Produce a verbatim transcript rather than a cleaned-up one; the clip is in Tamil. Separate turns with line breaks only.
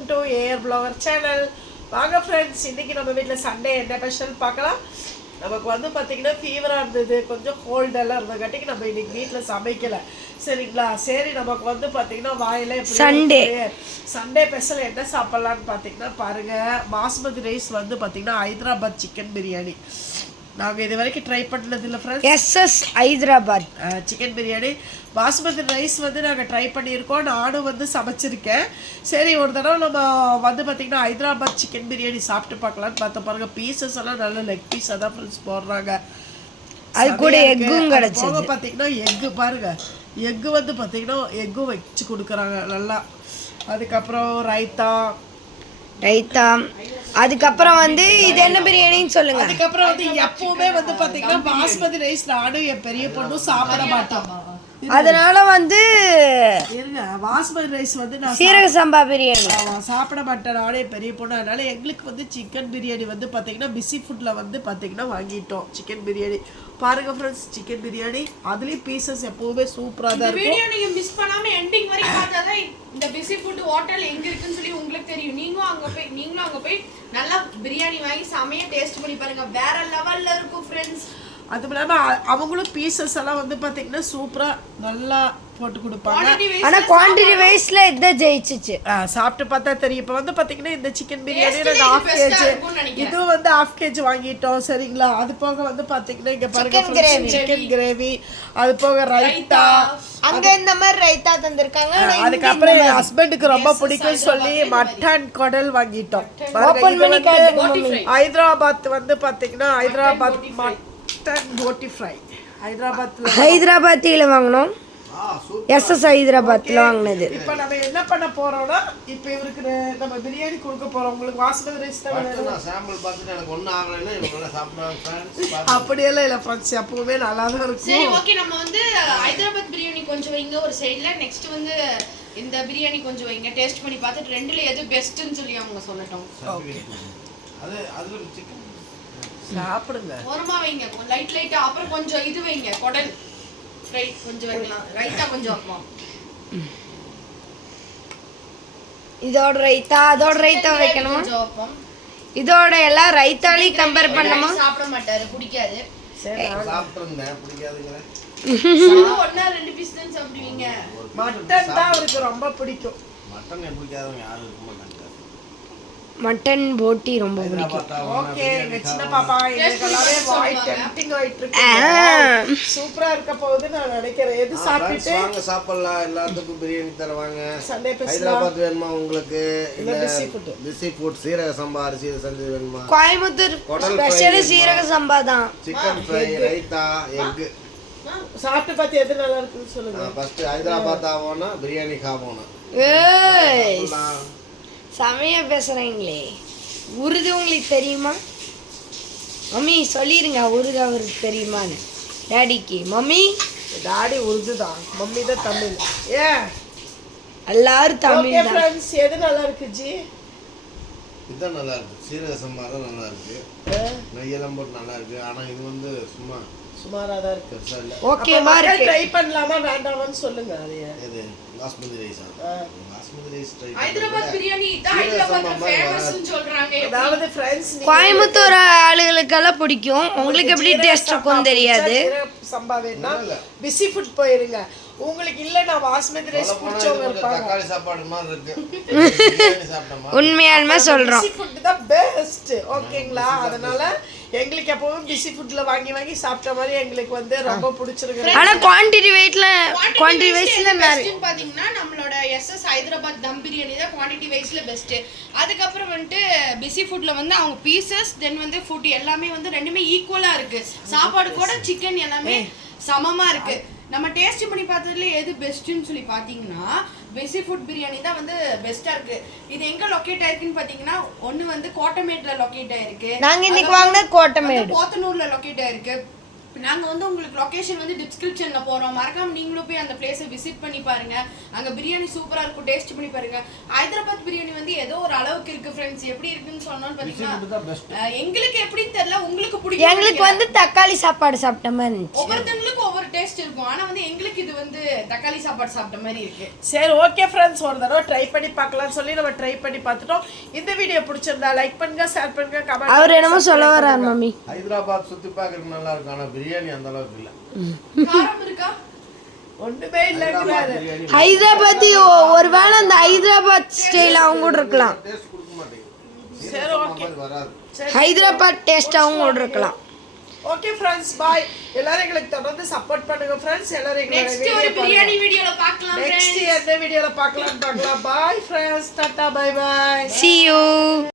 To AR vlogger channel. வாங்க ஃப்ரெண்ட்ஸ், இன்னைக்கு நம்ம வீட்டில் சண்டே என்ன ஸ்பெஷல் பார்க்கலாம். நமக்கு வந்து பார்த்தீங்கன்னா ஃபீவராக இருந்தது, கொஞ்சம் கோல்டெல்லாம் இருந்தங்காட்டிக்கு நம்ம இன்னைக்கு வீட்டில் சமைக்கலை. சரிங்களா? சரி, நமக்கு வந்து பார்த்தீங்கன்னா வாயில சண்டே சண்டே ஸ்பெஷல் என்ன சாப்பிட்லான்னு பார்த்தீங்கன்னா பாருங்கள், பாஸ்மதி ரைஸ் வந்து பார்த்தீங்கன்னா ஹைதராபாத் சிக்கன் பிரியாணி. நாங்கள் இது வரைக்கும் ட்ரை பண்ணது இல்லை friends.
SS Hyderabad
chicken biryani basmati rice வந்து நாங்கள் ட்ரை பண்ணியிருக்கோம், நானும் வந்து சமைச்சிருக்கேன். சரி, ஒரு தடவை நம்ம வந்து பார்த்திங்கன்னா ஹைதராபாத் சிக்கன் பிரியாணி சாப்பிட்டு பார்க்கலான்னு பார்த்த பாருங்கள். பீசஸ் எல்லாம் நல்ல லெக் பீஸாக தான் ஃப்ரெண்ட்ஸ் போடுறாங்க.
அது கூட எக்கும் கிடச்சிது.
பார்த்தீங்கன்னா எக்கு பாருங்கள், எக்கு வந்து பார்த்திங்கன்னா எக்கும் வச்சு கொடுக்குறாங்க நல்லா. அதுக்கப்புறம் ரைத்தா
ரைத்தா அதுக்கப்புறம் வந்து இது என்ன பிரியாணின்னு சொல்லுங்க.
அதுக்கப்புறம் வந்து எப்பவுமே வந்து பாத்தீங்கன்னா பாஸ்மதி ரைஸ் நானும் என் பெரிய பொண்ணும் சாப்பிட மாட்டோம்.
அதனால வந்து
இருங்க, பாஸ்மதி ரைஸ் வந்து நான்
சீரக சம்பா பிரியாணி
சாப்பிட மாட்டேன் நானே பெரிய பொண்ணு. அதனால எங்களுக்கு வந்து சிக்கன் பிரியாணி வந்து பார்த்தீங்கன்னா பிஸி ஃபுட்ல வந்து பார்த்தீங்கன்னா வாங்கிட்டோம் சிக்கன் பிரியாணி. பாருங்க ஃப்ரெண்ட்ஸ், சிக்கன் பிரியாணி அதுலயும் பீசஸ் எப்பவுமே சூப்பரா தான் இருக்கும்.
வீடியோ நீங்க மிஸ் பண்ணாம எண்டிங் வரைக்கும் பார்த்தாதான் இந்த பிஸி ஃபுட் ஹோட்டல் எங்க இருக்குன்னு சொல்லி உங்களுக்கு தெரியும். நீங்களும் அங்க போய் நீங்களும் அங்க போய் நல்லா பிரியாணி வாங்கி சமைய டேஸ்ட் பண்ணி பாருங்க, வேற லெவல்ல இருக்கும் ஃப்ரெண்ட்ஸ்.
அதுவும் இல்லாமல் அவங்களும் பீசஸ் எல்லாம் வந்து பார்த்தீங்கன்னா சூப்பராக நல்லா போட்டு கொடுப்பாங்க.
ஆனால் குவான்டிட்டி வைஸ்ல இதான் ஜெயிச்சிச்சு.
சாப்பிட்டு பார்த்தா தெரியும். இப்போ வந்து பார்த்தீங்கன்னா இந்த சிக்கன் பிரியாணி நாங்கள் ஹாஃப் கேஜி, இதுவும் வந்து ஹாஃப் கேஜி வாங்கிட்டோம். சரிங்களா? அது போக வந்து பார்த்தீங்கன்னா இங்கே பாருங்க சிக்கன் கிரேவி, அது போக ரைத்தா,
அங்க இந்த மாதிரி ரைத்தா தந்திருக்காங்க.
அதுக்கப்புறம் என் ஹஸ்பண்டுக்கு ரொம்ப பிடிக்கும் சொல்லி மட்டன் குடல் வாங்கிட்டோம். ஹைதராபாத் வந்து பார்த்தீங்கன்னா ஹைதராபாத் மட்டன் போட்டி ஃப்ரை ஹைதராபாத்ல
ஹைதராபாத்தில வாங்கினோம். எஸ்எஸ் ஹைதராபாத்ல வாங்கினது.
இப்போ நம்ம என்ன பண்ண போறோம்னா, இப்போ இவருக்கு நம்ம பிரியாணி கொடுக்க போறோம். உங்களுக்கு வாஸ்மதி ரைஸ் தான் வேணும்.
நான் சாம்பிள் பார்த்துட்டு எனக்கு ஒண்ணு ஆகலைன்னா இவங்க சாப்பிடுறாங்க फ्रेंड्स.
அப்படியெல்லாம் இல்ல ஃப்ரெண்ட்ஸ், எப்பவுமே நல்லா தான் இருக்கும்.
சரி, ஓகே, நம்ம வந்து ஹைதராபாத் பிரியாணி கொஞ்சம் வைங்க ஒரு சைடுல, நெக்ஸ்ட் வந்து இந்த பிரியாணி கொஞ்சம் வைங்க. டேஸ்ட் பண்ணி பார்த்துட்டு ரெண்டுல எது பெஸ்ட்னு சொல்லி அவங்க சொல்லட்டும்.
ஓகே,
அது அதுல சிக்கன்
சாப்பிடுங்க.
ஓரமா வைங்க, லைட் லைட்டா. அப்புறம் கொஞ்சம் இது வைங்க, குடல் ஃப்ரை கொஞ்சம் வைக்கலாம், ரைத்தா கொஞ்சம் வைக்கலாம்.
இதோட ரைத்தா அதோட ரைத்தா வைக்கணுமா? இதோட எல்லாம் ரைத்தாலி கம்பேர் பண்ணணுமா?
சாப்பிட மாட்டாரு, பிடிக்காது.
சரி,
சாப்பிட்டுறேன், பிடிக்காதுங்கற.
ஒண்ணா ரெண்டு பீஸ் தான் சாப்பிடுவீங்க.
மட்டன் தான் அவருக்கு ரொம்ப பிடிக்கும்.
மட்டன் எனக்கு பிடிக்காதவங்க யாரும் இருக்க மாட்டாங்க.
மட்டன் போட்டி ரொம்ப பிடிக்கும்.
ஓகே, எங்க சின்ன பாப்பா எனக்கு எல்லாமே வாய் டெம்ப்டிங் ஆயிட்டு இருக்கு. சூப்பரா இருக்க போகுது நான் நினைக்கிறேன். எது சாப்பிட்டு
வாங்க சாப்பிடலாம், எல்லாத்துக்கும் பிரியாணி தருவாங்க.
சண்டே ஸ்பெஷல்
ஹைதராபாத் வேணுமா உங்களுக்கு?
இல்ல பிஸி ஃபுட்?
பிஸி ஃபுட் சீரக சம்பா அரிசி செஞ்சு வேணுமா?
கோயம்புத்தூர் ஸ்பெஷல் சீரக சம்பா தான்.
Chicken fry, raita, egg.
சாப்பிட்டு பார்த்து எது நல்லா இருக்குன்னு சொல்லுங்க.
ஃபர்ஸ்ட் ஹைதராபாத் ஆவோனா பிரியாணி காவோனா.
ஏய், சமையா பேசுறீங்களே. உருது உங்களுக்கு தெரியுமா? மம்மி சொல்லிருங்க, உருது அவருக்கு தெரியுமான்னு டாடிக்கு. மம்மி
டாடி உருது தான், மம்மி தான் தமிழ். ஏ,
எல்லாரும் தமிழ் தான்.
ஃப்ரெண்ட்ஸ், எது நல்லா இருக்கு ஜி?
இதுதான் நல்லா இருக்கு, சீரக சம்பா தான் நல்லா இருக்கு, நெய்யெல்லாம் போட்டு நல்லா இருக்கு. ஆனா இது வந்து சும்மா
சுமாரா தான் இருக்கு.
பெருசா இல்ல.
ஓகேவா இருக்கு?
ட்ரை பண்ணலாமா வேண்டாமான்னு சொல்லுங்க. அதையே
இது basmati rice. Basmati rice try
Hyderabad biryani தான் ஹைதராபாத்ல ஃபேமஸ்னு சொல்றாங்க.
அதாவது ஃப்ரெண்ட்ஸ்,
கோயம்புத்தூர் ஆளுகளுக்கெல்லாம் பிடிக்கும். உங்களுக்கு எப்படி டேஸ்ட் இருக்கும் தெரியாது.
சம்பா வேணா பிஸி ஃபுட் போயிருங்க. உங்களுக்கு இல்ல நான் பாஸ்மதி ரைஸ் பிடிச்சவங்க இருப்பாங்க.
தக்காளி சாப்பாடு மாதிரி இருக்கு, பிரியாணி சாப்பிட்டமா.
உண்மையாலுமே சொல்றோம்,
பிஸி ஃபுட் தான் பெஸ்ட். ஓகேங்களா? அதனால எங்களுக்கு எப்பவும் பிஸி ஃபுட்ல வாங்கி வாங்கி சாப்பிட்ட மாதிரி எங்களுக்கு வந்து ரொம்ப பிடிச்சிருக்கு.
ஆனா குவாண்டிட்டி வெயிட்ல குவாண்டிட்டி வைஸ்ல
பெஸ்ட்னு பாத்தீங்கன்னா நம்மளோட எஸ்எஸ் ஹைதராபாத் தம் பிரியாணி தான் குவாண்டிட்டி வைஸ்ல பெஸ்ட். அதுக்கப்புறம் வந்துட்டு பிஸி ஃபுட்ல வந்து அவங்க பீசஸ் தென் வந்து ஃபுட் எல்லாமே வந்து ரெண்டுமே ஈக்குவலா இருக்கு. சாப்பாடு கூட சிக்கன் எல்லாமே சமமா இருக்கு. நம்ம டேஸ்ட் பண்ணி பார்த்ததுல எது பெஸ்ட்னு சொல்லி பாத்தீங்கன்னா பிஸி ஃபுட் பிரியாணி தான் வந்து பெஸ்டா இருக்கு. இது எங்க லொகேட் ஆயிருக்குன்னு பாத்தீங்கன்னா, ஒன்னு வந்து கோட்டமேட்ல லொகேட் ஆயிருக்கு.
நாங்க இன்னைக்கு வாங்குன கோட்டமேட்,
போத்தனூர்ல லொகேட் ஆயிருக்கு. நாங்க வந்து உங்களுக்கு லொகேஷன் வந்து டிஸ்கிரிப்ஷன்ல போறோம், மறக்காம நீங்களும் போய் அந்த பிளேஸை விசிட் பண்ணி பாருங்க. அங்க பிரியாணி சூப்பரா இருக்கும், டேஸ்ட் பண்ணி பாருங்க. ஹைதராபாத் பிரியாணி வந்து ஏதோ ஒரு அளவுக்கு இருக்கு ஃப்ரெண்ட்ஸ். எப்படி இருக்குன்னு சொன்னோம்னு பாத்தீங்கன்னா எங்களுக்கு எப்படி தெரியல, உங்களுக்கு பிடிக்கும்.
எங்களுக்கு வந்து தக்காளி சாப்பாடு சாப்பிட்ட மாதிரி இருந்துச்சு.
ஒவ்வொருத்தவங்களுக்கும் ஒவ்வொரு டேஸ்ட் இருக்கும். ஆனா வந்து எங்களுக்கு இது வந்து தக்காளி சாப்பாடு சாப்பிட்ட மாதிரி இருக்கு.
சரி ஓகே ஃப்ரெண்ட்ஸ், ஒரு தடவை ட்ரை பண்ணி பார்க்கலாம்னு சொல்லி நம்ம ட்ரை பண்ணி பார்த்துட்டோம். இந்த வீடியோ பிடிச்சிருந்தா லைக் பண்ணுங்க, ஷேர் பண்ணுங்க, கமெண்ட்.
அவர் என்னமோ சொல்ல வர்றாரு மம்மி.
ஹைதராபாத் சுத்தி பார்க்கறதுக்கு நல்லா இருக்கும், ஆனா பிரியாணி அந்த அளவுக்கு இல்ல.
காரம் இருக்கா?
ஒண்ணுமே இல்லைங்கிறாரு.
ஹைதராபாத்தி ஒருவேளை அந்த ஹைதராபாத் ஸ்டைல் அவங்க கூட இருக்கலாம்.
டேஸ்ட் கொடுக்க மாட்டேங்குது.
சரி ஓகே,
வராது.
ஹைதராபாத் டேஸ்ட் அவங்க கூட இருக்கலாம்.
Okay friends, bye. எல்லாரும் எங்களுக்கு தொடர்ந்து சப்போர்ட் பண்ணுங்க ஃப்ரெண்ட்ஸ். எல்லாரும் எங்களோட
நெக்ஸ்ட் ஒரு பிரியாணி வீடியோல பார்க்கலாம்
நெக்ஸ்ட் எந்த வீடியோல பார்க்கலாம் பார்க்கலாம். Bye friends, tata bye bye.
See you.